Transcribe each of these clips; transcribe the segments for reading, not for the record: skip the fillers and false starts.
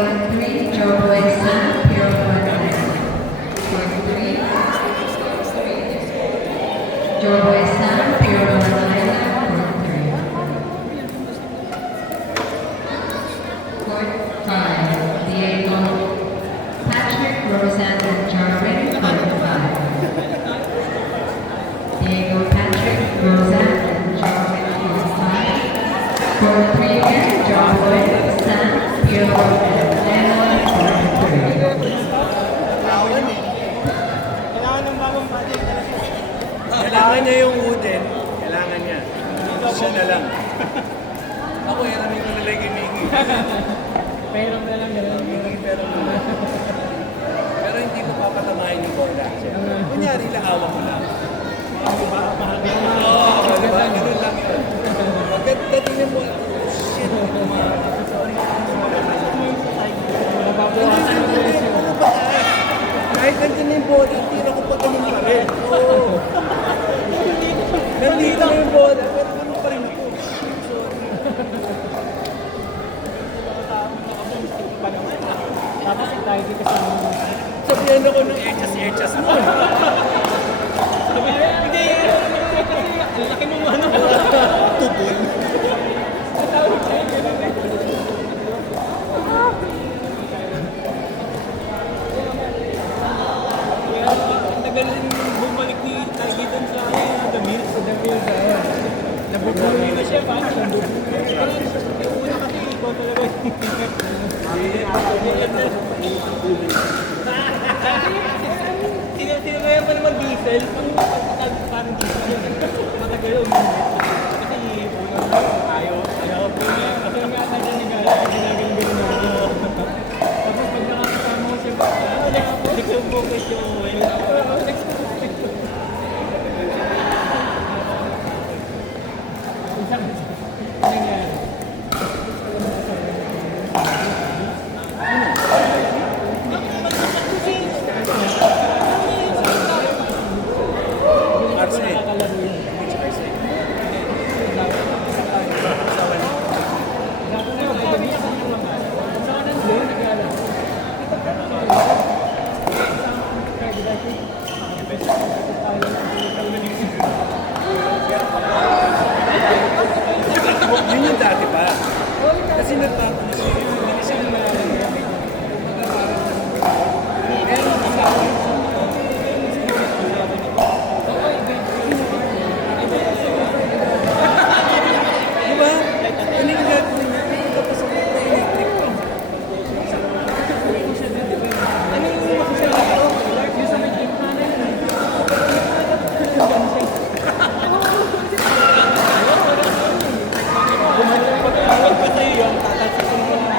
Court 3, Joe Boy Sam, Hero Court 3. Joe Boy Sam, Hero Court 5, Diego Patrick, Roseanne, and Jarvin, Court 5. Diego Patrick, Roseanne, and Jarvin, Court 5. Court 3 again, Joe Boy Sam, Hero and Lemon, Court 3. Kailangan niya yung wooden. Kailangan niya. Siya na lang. Ako yan namin ko nila giningi. Pero na lang gano'n. Pero hindi ko papatamahin yung bola. Kunyari lang, awa ko lang. Oo, diba? Ganun lang yun. Pagdating mo, shit, kahit nandiyan yung bola, tira ko pa ganun pa rin. Oo. Nandito na yung bola, pero ganun pa rin ako. Tapos tayo dito sa Sabihan ako ng echas mo. hindi, kasi laki mong ano. Tubol. Tagalin bumalik ni Tagi doon sa The Mills. The Mills, nabubuhay na siya ba? Pero yung una kasi ikaw talaga. Sino pa naman diesel? Parang diesel. Matagal yung kasi ayaw. Kasi nga tayo ginagaling na. Tapos pag nakakasama ko siya, nagsumbukit yung Yun yung dati pa. Kasi nagtapo na siya. Hindi siya naman. Diba? Ano yung gagawin niya? Tapos ako na electric pa. Ano yung makasal ako? Yung sa nagkita na yun. kasi yung tatalsikin ko na.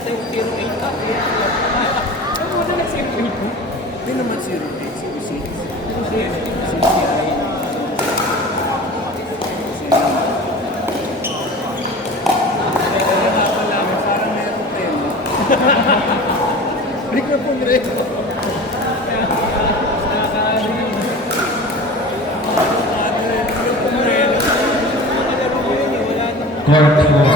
natin 08 up. Ang muna na 08 mo. Hindi naman 08, 06. CCI. Kaya nga pala, parang meron pen. Balik na po, Mire. Court 4.